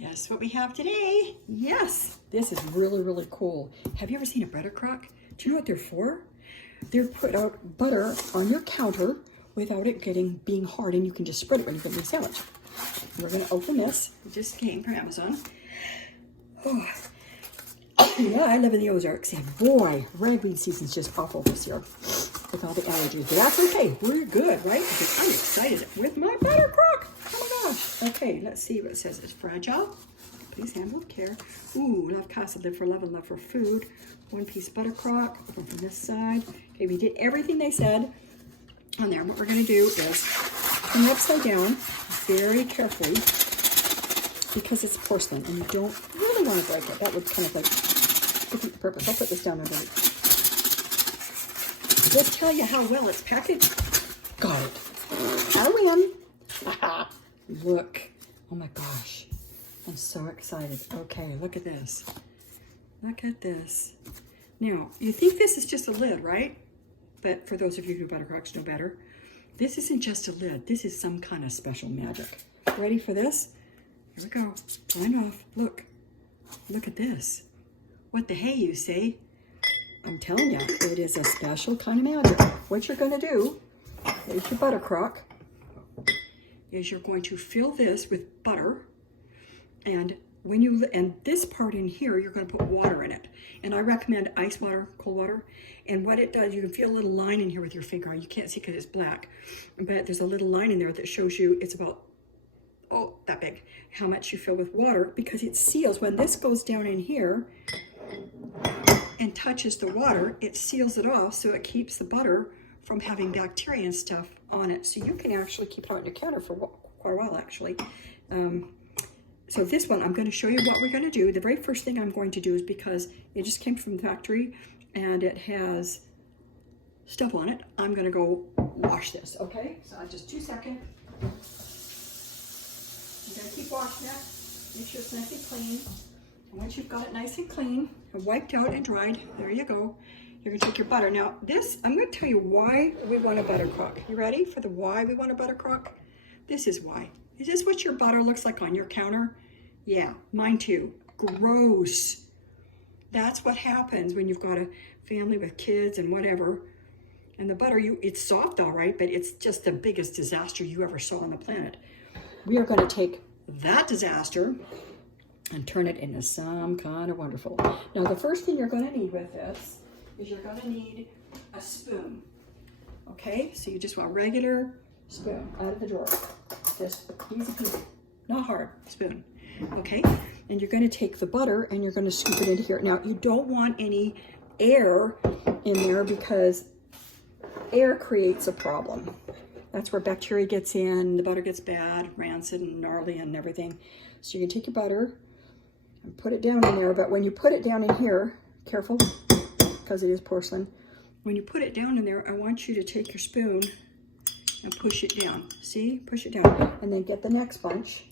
Guess what we have today? Yes, this is really, really cool. Have you ever seen a butter crock? Do you know what they're for? They're put out butter on your counter without it being hard, and you can just spread it when you're making a sandwich. We're gonna open this. It just came from Amazon. Oh. Yeah, I live in the Ozarks, and boy, ragweed season's just awful this year with all the allergies. But that's okay. We're good, right? Because I'm excited with my butter crock. Oh my gosh. Okay, let's see what it says. It's fragile. Please handle with care. Ooh, love casa, live for love and love for food. One piece butter crock. Open from this side. Okay, we did everything they said on there. What we're going to do is turn it upside down very carefully because it's porcelain and you don't really want to break it. That would kind of like defeat the purpose. I'll put this down underneath. Just tell you how well it's packaged. Got it. I win. Look. Oh my gosh. I'm so excited. Okay, look at this. Look at this. Now, you think this is just a lid, right? But for those of you who butter crocks know better, this isn't just a lid. This is some kind of special magic. Ready for this? Here we go. Blind off. Look. Look at this. What the hey, you say? I'm telling you, it is a special kind of magic. What you're going to do, is your butter crock, is you're going to fill this with butter, and this part in here, you're going to put water in it. And I recommend ice water, cold water. And what it does, you can feel a little line in here with your finger. You can't see because it's black, but there's a little line in there that shows you it's about, oh, that big, how much you fill with water, because it seals. When this goes down in here and touches the water, it seals it off, so it keeps the butter from having bacteria and stuff on it. So you can actually keep it on your counter for quite a while, actually. So this one, I'm going to show you what we're going to do. The very first thing I'm going to do is, because it just came from the factory and it has stuff on it, I'm going to go wash this, okay? So just 2 seconds. I'm going to keep washing it. Make sure it's nice and clean. And once you've got it nice and clean and wiped out and dried, there you go. You're going to take your butter. Now this, I'm going to tell you why we want a butter crock. You ready for the why we want a butter crock? This is why. Is this what your butter looks like on your counter? Yeah, mine too. Gross. That's what happens when you've got a family with kids and whatever. And the butter, it's soft all right, but it's just the biggest disaster you ever saw on the planet. We are going to take that disaster and turn it into some kind of wonderful. Now the first thing you're going to need with this is you're going to need a spoon. Okay, so you just want a regular spoon out of the drawer. Just easy peasy, not hard, spoon. Okay, and you're going to take the butter and you're going to scoop it into here. Now you don't want any air in there because air creates a problem. That's where bacteria gets in, the butter gets bad, rancid and gnarly and everything. So you can take your butter and put it down in there, but when you put it down in here, careful, because it is porcelain. When you put it down in there, I want you to take your spoon and push it down. See, push it down, and then get the next bunch.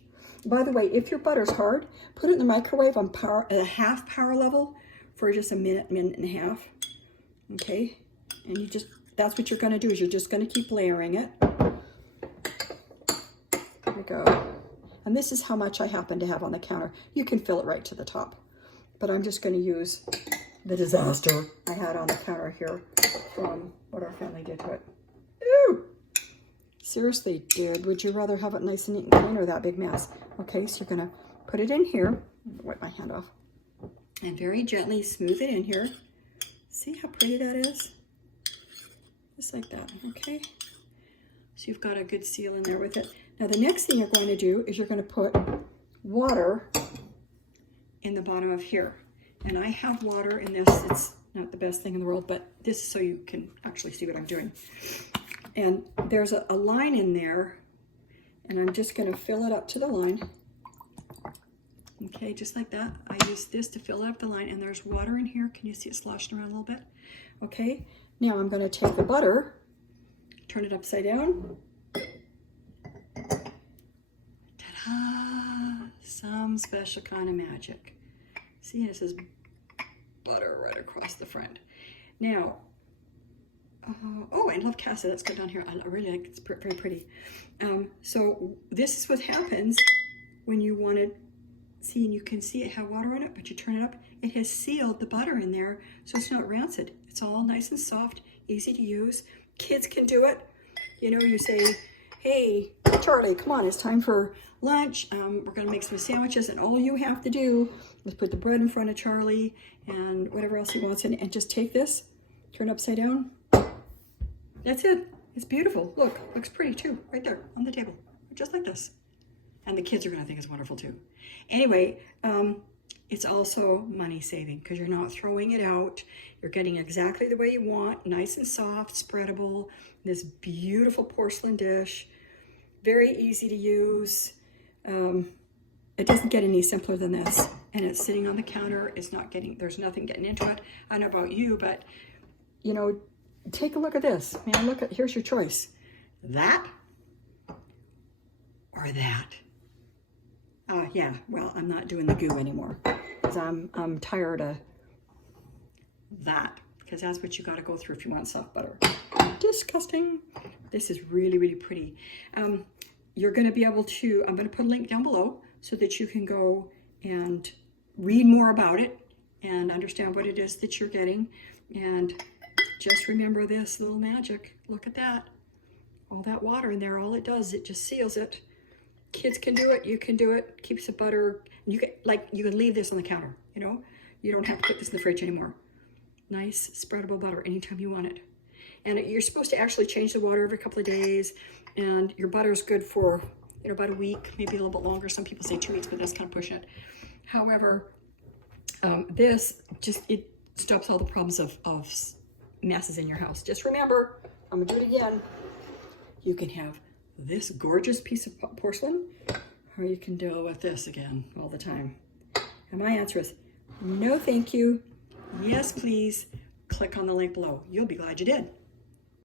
By the way, if your butter's hard, put it in the microwave on at a half power level for just a minute and a half. Okay, and that's what you're going to do, is you're just going to keep layering it. There we go. And this is how much I happen to have on the counter. You can fill it right to the top, but I'm just going to use the disaster I had on the counter here from what our family did to it. Ew! Seriously, dude, would you rather have it nice and neat and clean or that big mess? Okay, so you're going to put it in here. Wipe my hand off. And very gently smooth it in here. See how pretty that is? Just like that, okay? So you've got a good seal in there with it. Now the next thing you're going to do is you're going to put water in the bottom of here. And I have water in this. It's not the best thing in the world, but this is so you can actually see what I'm doing. And there's a line in there, and I'm just going to fill it up to the line. Okay, just like that. I use this to fill up the line, and there's water in here. Can you see it sloshing around a little bit? Okay, now I'm going to take the butter, turn it upside down. Ta-da! Some special kind of magic. See, it says butter right across the front. Now, oh, I love casa. That's good down here. I really like it. It's very pretty. So this is what happens when you want to See, and you can see it have water in it, but you turn it up, it has sealed the butter in there, so it's not rancid. It's all nice and soft, easy to use. Kids can do it. You know, you say, hey, Charlie, come on, it's time for lunch. We're gonna make some sandwiches, and all you have to do is put the bread in front of Charlie and whatever else he wants in, and just take this, turn it upside down. That's it. It's beautiful. Look, looks pretty too, right there on the table, just like this. And the kids are gonna think it's wonderful too. Anyway, it's also money saving because you're not throwing it out. You're getting exactly the way you want, nice and soft, spreadable, this beautiful porcelain dish, very easy to use. It doesn't get any simpler than this. And it's sitting on the counter. It's not getting, there's nothing getting into it. I don't know about you, but you know, take a look at this. Man, look at, here's your choice. That or that. Yeah, well, I'm not doing the goo anymore because I'm tired of that, because that's what you got to go through if you want soft butter. Disgusting. This is really, really pretty. You're going to be able to, I'm going to put a link down below so that you can go and read more about it and understand what it is that you're getting. And just remember this little magic. Look at that. All that water in there, all it does, it just seals it. Kids can do it, you can do it, keeps the butter. You can, like, you can leave this on the counter, you know? You don't have to put this in the fridge anymore. Nice spreadable butter anytime you want it. And you're supposed to actually change the water every couple of days, and your butter is good for, you know, about a week, maybe a little bit longer. Some people say 2 weeks, but that's kind of pushing it. However, this just, it stops all the problems of messes in your house. Just remember, I'm gonna do it again. You can have this gorgeous piece of porcelain, or you can deal with this again all the time. And my answer is no thank you, yes please. Click on the link below. You'll be glad you did.